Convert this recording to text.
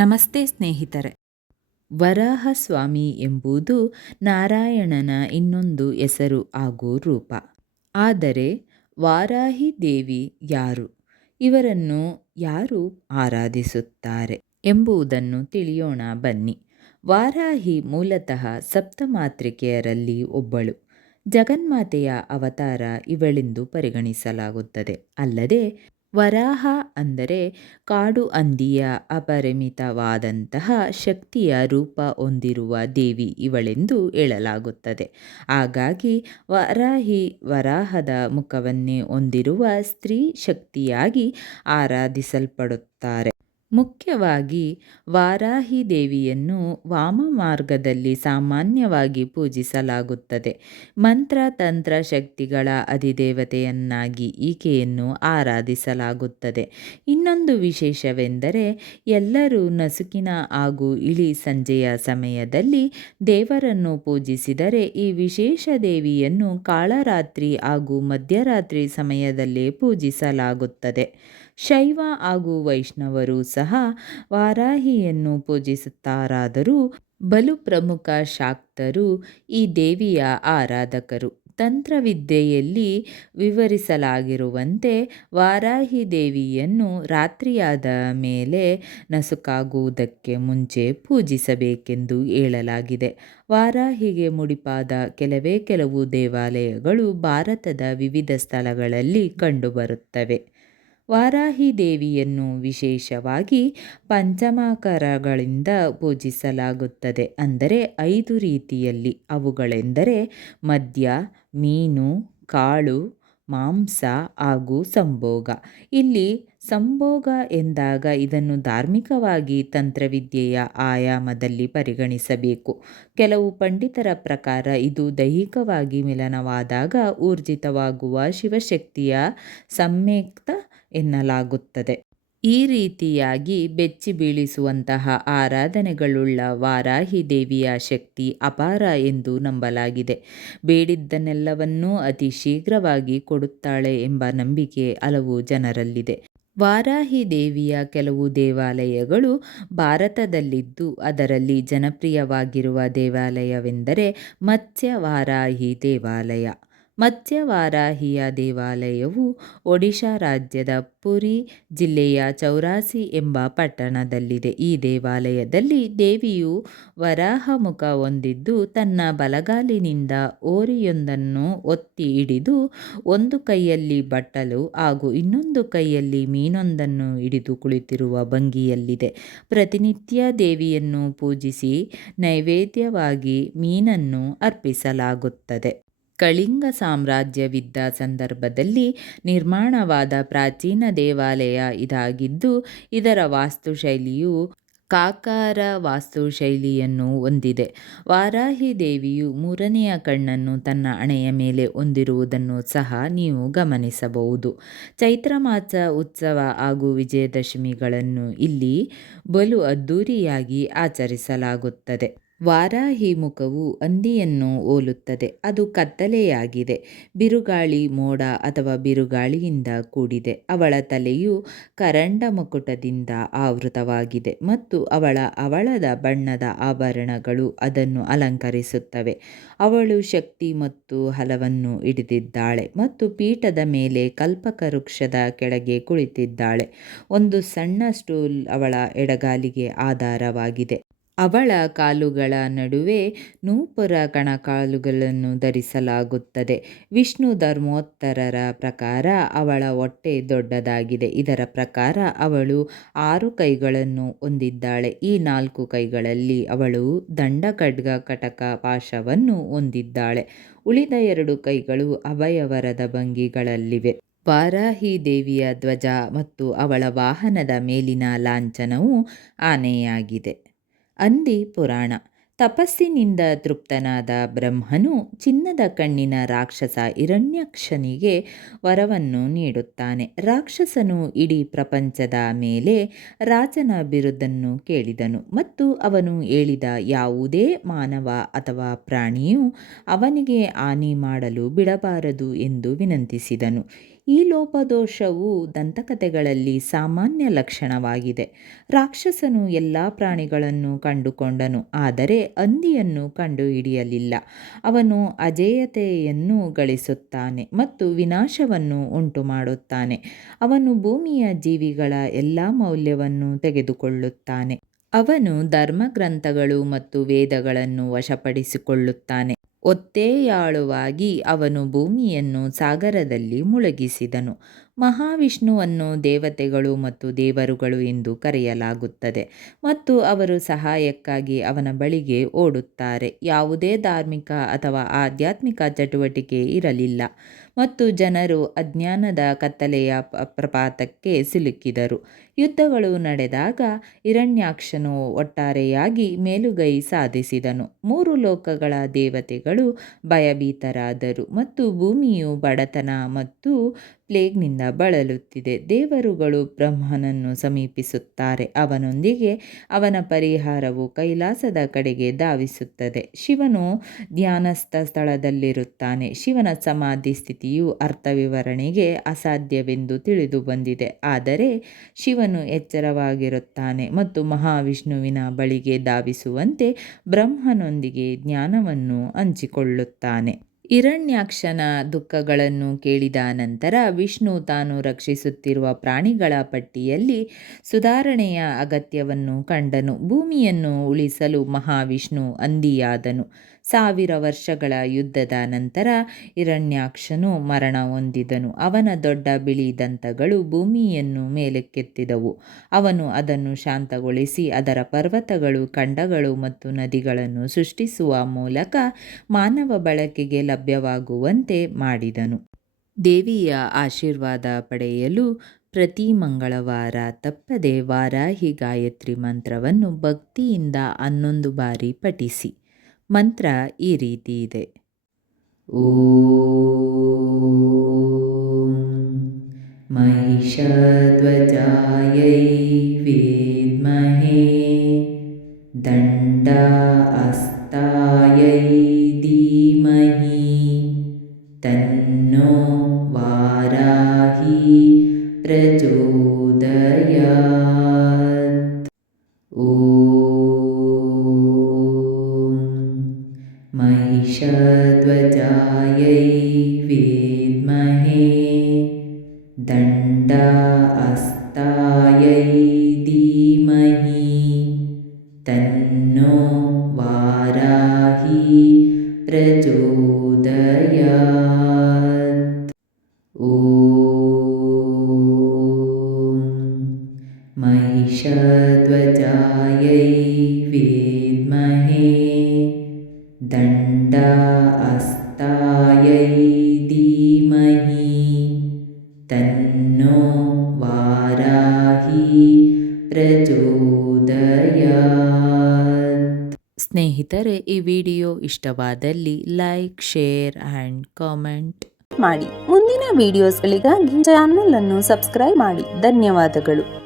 ನಮಸ್ತೆ ಸ್ನೇಹಿತರೆ. ವರಾಹಸ್ವಾಮಿ ಎಂಬುದು ನಾರಾಯಣನ ಇನ್ನೊಂದು ಹೆಸರು ಹಾಗೂ ರೂಪ. ಆದರೆ ವಾರಾಹಿ ದೇವಿ ಯಾರು? ಇವರನ್ನು ಯಾರು ಆರಾಧಿಸುತ್ತಾರೆ ಎಂಬುದನ್ನು ತಿಳಿಯೋಣ ಬನ್ನಿ. ವಾರಾಹಿ ಮೂಲತಃ ಸಪ್ತಮಾತೃಕೆಯರಲ್ಲಿ ಒಬ್ಬಳು. ಜಗನ್ಮಾತೆಯ ಅವತಾರ ಇವಳೆಂದು ಪರಿಗಣಿಸಲಾಗುತ್ತದೆ. ಅಲ್ಲದೆ ವರಾಹ ಅಂದರೆ ಕಾಡು ಹಂದಿಯ ಅಪರಿಮಿತವಾದಂತಹ ಶಕ್ತಿಯ ರೂಪ ಹೊಂದಿರುವ ದೇವಿ ಇವಳೆಂದು ಹೇಳಲಾಗುತ್ತದೆ. ಹಾಗಾಗಿ ವರಾಹಿ ವರಾಹದ ಮುಖವನ್ನೇ ಹೊಂದಿರುವ ಸ್ತ್ರೀ ಶಕ್ತಿಯಾಗಿ ಆರಾಧಿಸಲ್ಪಡುತ್ತಾರೆ. ಮುಖ್ಯವಾಗಿ ವಾರಾಹಿ ದೇವಿಯನ್ನು ವಾಮ ಮಾರ್ಗದಲ್ಲಿ ಸಾಮಾನ್ಯವಾಗಿ ಪೂಜಿಸಲಾಗುತ್ತದೆ. ಮಂತ್ರ, ತಂತ್ರ, ಶಕ್ತಿಗಳ ಅಧಿದೇವತೆಯನ್ನಾಗಿ ಈಕೆಯನ್ನು ಆರಾಧಿಸಲಾಗುತ್ತದೆ. ಇನ್ನೊಂದು ವಿಶೇಷವೆಂದರೆ ಎಲ್ಲರೂ ನಸುಕಿನ ಹಾಗೂ ಇಳಿ ಸಂಜೆಯ ಸಮಯದಲ್ಲಿ ದೇವರನ್ನು ಪೂಜಿಸಿದರೆ ಈ ವಿಶೇಷ ದೇವಿಯನ್ನು ಕಾಳರಾತ್ರಿ ಹಾಗೂ ಮಧ್ಯರಾತ್ರಿ ಸಮಯದಲ್ಲಿ ಪೂಜಿಸಲಾಗುತ್ತದೆ. ಶೈವ ಹಾಗೂ ವೈಷ್ಣವರು ಸಹ ವಾರಾಹಿಯನ್ನು ಪೂಜಿಸುತ್ತಾರಾದರೂ ಬಲು ಪ್ರಮುಖ ಶಾಕ್ತರು ಈ ದೇವಿಯ ಆರಾಧಕರು. ತಂತ್ರವಿದ್ಯೆಯಲ್ಲಿ ವಿವರಿಸಲಾಗಿರುವಂತೆ ವಾರಾಹಿ ದೇವಿಯನ್ನು ರಾತ್ರಿಯಾದ ಮೇಲೆ ನಸುಕಾಗುವುದಕ್ಕೆ ಮುಂಚೆ ಪೂಜಿಸಬೇಕೆಂದು ಹೇಳಲಾಗಿದೆ. ವಾರಾಹಿಗೆ ಮುಡಿಪಾದ ಕೆಲವೇ ಕೆಲವು ದೇವಾಲಯಗಳು ಭಾರತದ ವಿವಿಧ ಸ್ಥಳಗಳಲ್ಲಿ ಕಂಡುಬರುತ್ತವೆ. ವಾರಾಹಿ ದೇವಿಯನ್ನು ವಿಶೇಷವಾಗಿ ಪಂಚಮಾಕರಗಳಿಂದ ಪೂಜಿಸಲಾಗುತ್ತದೆ. ಅಂದರೆ ಐದು ರೀತಿಯಲ್ಲಿ ಅವುಗಳೆಂದರೆ ಮದ್ಯ ಮೀನು ಕಾಳು ಮಾಂಸ ಹಾಗೂ ಸಂಭೋಗ. ಇಲ್ಲಿ ಸಂಭೋಗ ಎಂದಾಗ ಇದನ್ನು ಧಾರ್ಮಿಕವಾಗಿ ತಂತ್ರವಿದ್ಯೆಯ ಆಯಾಮದಲ್ಲಿ ಪರಿಗಣಿಸಬೇಕು. ಕೆಲವು ಪಂಡಿತರ ಪ್ರಕಾರ ಇದು ದೈಹಿಕವಾಗಿ ಮಿಲನವಾದಾಗ ಊರ್ಜಿತವಾಗುವ ಶಿವಶಕ್ತಿಯ ಸಂಯುಕ್ತ ಎನ್ನಲಾಗುತ್ತದೆ. ಈ ರೀತಿಯಾಗಿ ಬೆಚ್ಚಿ ಬೀಳಿಸುವಂತಹ ಆರಾಧನೆಗಳುಳ್ಳ ವಾರಾಹಿ ದೇವಿಯ ಶಕ್ತಿ ಅಪಾರ ಎಂದು ನಂಬಲಾಗಿದೆ. ಬೇಡಿದ್ದನ್ನೆಲ್ಲವನ್ನೂ ಅತಿ ಶೀಘ್ರವಾಗಿ ಕೊಡುತ್ತಾಳೆ ಎಂಬ ನಂಬಿಕೆ ಹಲವು ಜನರಲ್ಲಿದೆ. ವಾರಾಹಿ ದೇವಿಯ ಕೆಲವು ದೇವಾಲಯಗಳು ಭಾರತದಲ್ಲಿದ್ದು ಅದರಲ್ಲಿ ಜನಪ್ರಿಯವಾಗಿರುವ ದೇವಾಲಯವೆಂದರೆ ಮತ್ಸ್ಯ ವಾರಾಹಿ ದೇವಾಲಯ. ಮತ್ಸ್ಯವಾರಾಹಿಯ ದೇವಾಲಯವು ಒಡಿಶಾ ರಾಜ್ಯದ ಪುರಿ ಜಿಲ್ಲೆಯ ಚೌರಾಸಿ ಎಂಬ ಪಟ್ಟಣದಲ್ಲಿದೆ. ಈ ದೇವಾಲಯದಲ್ಲಿ ದೇವಿಯು ವರಾಹ ಮುಖ ಹೊಂದಿದ್ದು, ತನ್ನ ಬಲಗಾಲಿನಿಂದ ಓರಿಯೊಂದನ್ನು ಒತ್ತಿ ಹಿಡಿದು, ಒಂದು ಕೈಯಲ್ಲಿ ಬಟ್ಟಲು ಹಾಗೂ ಇನ್ನೊಂದು ಕೈಯಲ್ಲಿ ಮೀನೊಂದನ್ನು ಹಿಡಿದು ಕುಳಿತಿರುವ ಭಂಗಿಯಲ್ಲಿದೆ. ಪ್ರತಿನಿತ್ಯ ದೇವಿಯನ್ನು ಪೂಜಿಸಿ ನೈವೇದ್ಯವಾಗಿ ಮೀನನ್ನು ಅರ್ಪಿಸಲಾಗುತ್ತದೆ. ಕಳಿಂಗ ಸಾಮ್ರಾಜ್ಯವಿದ್ದ ಸಂದರ್ಭದಲ್ಲಿ ನಿರ್ಮಾಣವಾದ ಪ್ರಾಚೀನ ದೇವಾಲಯ ಇದಾಗಿದ್ದು, ಇದರ ವಾಸ್ತುಶೈಲಿಯು ಕಾಕಾರ ವಾಸ್ತುಶೈಲಿಯನ್ನು ಹೊಂದಿದೆ. ವಾರಾಹಿ ದೇವಿಯು ಮೂರನೆಯ ಕಣ್ಣನ್ನು ತನ್ನ ಅಣೆಯ ಮೇಲೆ ಹೊಂದಿರುವುದನ್ನು ಸಹ ನೀವು ಗಮನಿಸಬಹುದು. ಚೈತ್ರ ಮಾಸ ಉತ್ಸವ ಹಾಗೂ ವಿಜಯದಶಮಿಗಳನ್ನು ಇಲ್ಲಿ ಬಲು ಅದ್ಧೂರಿಯಾಗಿ ಆಚರಿಸಲಾಗುತ್ತದೆ. ವಾರಾಹಿ ಮುಖವು ಹಂದಿಯನ್ನು ಹೋಲುತ್ತದೆ. ಅದು ಕತ್ತಲೆಯಾಗಿದೆ. ಬಿರುಗಾಳಿ ಮೋಡ ಅಥವಾ ಬಿರುಗಾಳಿಯಿಂದ ಕೂಡಿದೆ. ಅವಳ ತಲೆಯು ಕರಂಡ ಮುಕುಟದಿಂದ ಆವೃತವಾಗಿದೆ ಮತ್ತು ಅವಳ ಅವಳದ ಬಣ್ಣದ ಆಭರಣಗಳು ಅದನ್ನು ಅಲಂಕರಿಸುತ್ತವೆ. ಅವಳು ಶಕ್ತಿ ಮತ್ತು ಹಲವನ್ನು ಹಿಡಿದಿದ್ದಾಳೆ ಮತ್ತು ಪೀಠದ ಮೇಲೆ ಕಲ್ಪಕ ವೃಕ್ಷದ ಕೆಳಗೆ ಕುಳಿತಿದ್ದಾಳೆ. ಒಂದು ಸಣ್ಣ ಸ್ಟೂಲ್ ಅವಳ ಎಡಗಾಲಿಗೆ ಆಧಾರವಾಗಿದೆ. ಅವಳ ಕಾಲುಗಳ ನಡುವೆ ನೂಪುರ ಕಣಕಾಲುಗಳನ್ನು ಧರಿಸಲಾಗುತ್ತದೆ. ವಿಷ್ಣು ಧರ್ಮೋತ್ತರರ ಪ್ರಕಾರ ಅವಳ ಹೊಟ್ಟೆ ದೊಡ್ಡದಾಗಿದೆ. ಇದರ ಪ್ರಕಾರ ಅವಳು ಆರು ಕೈಗಳನ್ನು ಹೊಂದಿದ್ದಾಳೆ. ಈ ನಾಲ್ಕು ಕೈಗಳಲ್ಲಿ ಅವಳು ದಂಡ ಖಡ್ಗ ಕಟಕ ಪಾಶವನ್ನು ಹೊಂದಿದ್ದಾಳೆ. ಉಳಿದ ಎರಡು ಕೈಗಳು ಅಭಯವರದ ಭಂಗಿಗಳಲ್ಲಿವೆ. ವಾರಾಹಿ ದೇವಿಯ ಧ್ವಜ ಮತ್ತು ಅವಳ ವಾಹನದ ಮೇಲಿನ ಲಾಂಛನವು ಆನೆಯಾಗಿದೆ. ಅಂದಿ ಪುರಾಣ. ತಪಸ್ಸಿನಿಂದ ತೃಪ್ತನಾದ ಬ್ರಹ್ಮನು ಚಿನ್ನದ ಕಣ್ಣಿನ ರಾಕ್ಷಸ ಹಿರಣ್ಯಕ್ಷನಿಗೆ ವರವನ್ನು ನೀಡುತ್ತಾನೆ. ರಾಕ್ಷಸನು ಇಡೀ ಪ್ರಪಂಚದ ಮೇಲೆ ರಾಜನ ಬಿರುದನ್ನು ಕೇಳಿದನು ಮತ್ತು ಅವನು ಹೇಳಿದ ಯಾವುದೇ ಮಾನವ ಅಥವಾ ಪ್ರಾಣಿಯು ಅವನಿಗೆ ಹಾನಿ ಮಾಡಲು ಬಿಡಬಾರದು ಎಂದು ವಿನಂತಿಸಿದನು. ಈ ಲೋಪದೋಷವು ದಂತಕಥೆಗಳಲ್ಲಿ ಸಾಮಾನ್ಯ ಲಕ್ಷಣವಾಗಿದೆ. ರಾಕ್ಷಸನು ಎಲ್ಲ ಪ್ರಾಣಿಗಳನ್ನು ಕಂಡುಕೊಂಡನು, ಆದರೆ ಅಂದಿಯನ್ನು ಕಂಡುಹಿಡಿಯಲಿಲ್ಲ. ಅವನು ಅಜೇಯತೆಯನ್ನು ಗಳಿಸುತ್ತಾನೆ ಮತ್ತು ವಿನಾಶವನ್ನು ಉಂಟು ಮಾಡುತ್ತಾನೆ ಅವನು ಭೂಮಿಯ ಜೀವಿಗಳ ಎಲ್ಲ ಮೌಲ್ಯವನ್ನು ತೆಗೆದುಕೊಳ್ಳುತ್ತಾನೆ. ಅವನು ಧರ್ಮಗ್ರಂಥಗಳು ಮತ್ತು ವೇದಗಳನ್ನು ವಶಪಡಿಸಿಕೊಳ್ಳುತ್ತಾನೆ. ಒತ್ತೆಯಾಳುವಾಗಿ ಅವನು ಭೂಮಿಯನ್ನು ಸಾಗರದಲ್ಲಿ ಮುಳುಗಿಸಿದನು. ಮಹಾವಿಷ್ಣುವನ್ನು ದೇವತೆಗಳು ಮತ್ತು ದೇವರುಗಳು ಎಂದು ಕರೆಯಲಾಗುತ್ತದೆ ಮತ್ತು ಅವರು ಸಹಾಯಕ್ಕಾಗಿ ಅವನ ಬಳಿಗೆ ಓಡುತ್ತಾರೆ. ಯಾವುದೇ ಧಾರ್ಮಿಕ ಅಥವಾ ಆಧ್ಯಾತ್ಮಿಕ ಚಟುವಟಿಕೆ ಇರಲಿಲ್ಲ ಮತ್ತು ಜನರು ಅಜ್ಞಾನದ ಕತ್ತಲೆಯ ಪ್ರಪಾತಕ್ಕೆ ಸಿಲುಕಿದರು. ಯುದ್ಧಗಳು ನಡೆದಾಗ ಹಿರಣ್ಯಾಕ್ಷನು ಒಟ್ಟಾರೆಯಾಗಿ ಮೇಲುಗೈ ಸಾಧಿಸಿದನು. ಮೂರು ಲೋಕಗಳ ದೇವತೆಗಳು ಭಯಭೀತರಾದರು ಮತ್ತು ಭೂಮಿಯು ಬಡತನ ಮತ್ತು ಪ್ಲೇಗ್ನಿಂದ ಬಳಲುತ್ತಿದೆ. ದೇವರುಗಳು ಬ್ರಹ್ಮನನ್ನು ಸಮೀಪಿಸುತ್ತಾರೆ. ಅವನೊಂದಿಗೆ ಅವನ ಪರಿಹಾರವು ಕೈಲಾಸದ ಕಡೆಗೆ ಧಾವಿಸುತ್ತದೆ. ಶಿವನು ಧ್ಯಾನಸ್ಥ ಸ್ಥಳದಲ್ಲಿರುತ್ತಾನೆ. ಶಿವನ ಸಮಾಧಿ ಸ್ಥಿತಿಯು ಅರ್ಥವಿವರಣೆಗೆ ಅಸಾಧ್ಯವೆಂದು ತಿಳಿದು ಬಂದಿದೆ. ಆದರೆ ಶಿವನು ಎಚ್ಚರವಾಗಿರುತ್ತಾನೆ ಮತ್ತು ಮಹಾವಿಷ್ಣುವಿನ ಬಳಿಗೆ ಧಾವಿಸುವಂತೆ ಬ್ರಹ್ಮನೊಂದಿಗೆ ಜ್ಞಾನವನ್ನು ಹಂಚಿಕೊಳ್ಳುತ್ತಾನೆ. ಹಿರಣ್ಯಾಕ್ಷನ ದುಃಖಗಳನ್ನು ಕೇಳಿದ ನಂತರ ವಿಷ್ಣು ತಾನು ರಕ್ಷಿಸುತ್ತಿರುವ ಪ್ರಾಣಿಗಳ ಪಟ್ಟಿಯಲ್ಲಿ ಸುಧಾರಣೆಯ ಅಗತ್ಯವನ್ನು ಕಂಡನು. ಭೂಮಿಯನ್ನು ಉಳಿಸಲು ಮಹಾವಿಷ್ಣು ಹಂದಿಯಾದನು ಸಾವಿರ ವರ್ಷಗಳ ಯುದ್ಧದ ನಂತರ ಹಿರಣ್ಯಾಕ್ಷನು ಮರಣ ಹೊಂದಿದನು. ಅವನ ದೊಡ್ಡ ಬಿಳಿ ದಂತಗಳು ಭೂಮಿಯನ್ನು ಮೇಲಕ್ಕೆತ್ತಿದವು. ಅವನು ಅದನ್ನು ಶಾಂತಗೊಳಿಸಿ ಅದರ ಪರ್ವತಗಳು, ಖಂಡಗಳು ಮತ್ತು ನದಿಗಳನ್ನು ಸೃಷ್ಟಿಸುವ ಮೂಲಕ ಮಾನವ ಬಳಕೆಗೆ ಲಭ್ಯವಾಗುವಂತೆ ಮಾಡಿದನು. ದೇವಿಯ ಆಶೀರ್ವಾದ ಪಡೆಯಲು ಪ್ರತಿ ಮಂಗಳವಾರ ತಪ್ಪದೆ ವಾರಾಹಿ ಗಾಯತ್ರಿ ಮಂತ್ರವನ್ನು ಭಕ್ತಿಯಿಂದ ಹನ್ನೊಂದು ಬಾರಿ ಪಠಿಸಿ. ಮಂತ್ರ ಈ ರೀತಿ ಇದೆ ಓಂ महिषध्वजायै विद्महे दण्डा महिषध्वजायै विद्महे दण्डा अस्तायै धीमहि तन्नो वाराही प्रचोदयात् दण्डा अस्तायै धीमहि तन्नो ವಾರಾಹಿ ಪ್ರಚೋದಯಾತ್ ಸ್ನೇಹಿತರೆ ಈ ವಿಡಿಯೋ ಇಷ್ಟವಾದಲ್ಲಿ ಲೈಕ್ ಶೇರ್ ಆ್ಯಂಡ್ ಕಾಮೆಂಟ್ ಮಾಡಿ ಮುಂದಿನ ವಿಡಿಯೋಸ್ಗಳಿಗಾಗಿ ಚಾನಲ್ ಅನ್ನು ಸಬ್ಸ್ಕ್ರೈಬ್ ಮಾಡಿ ಧನ್ಯವಾದಗಳು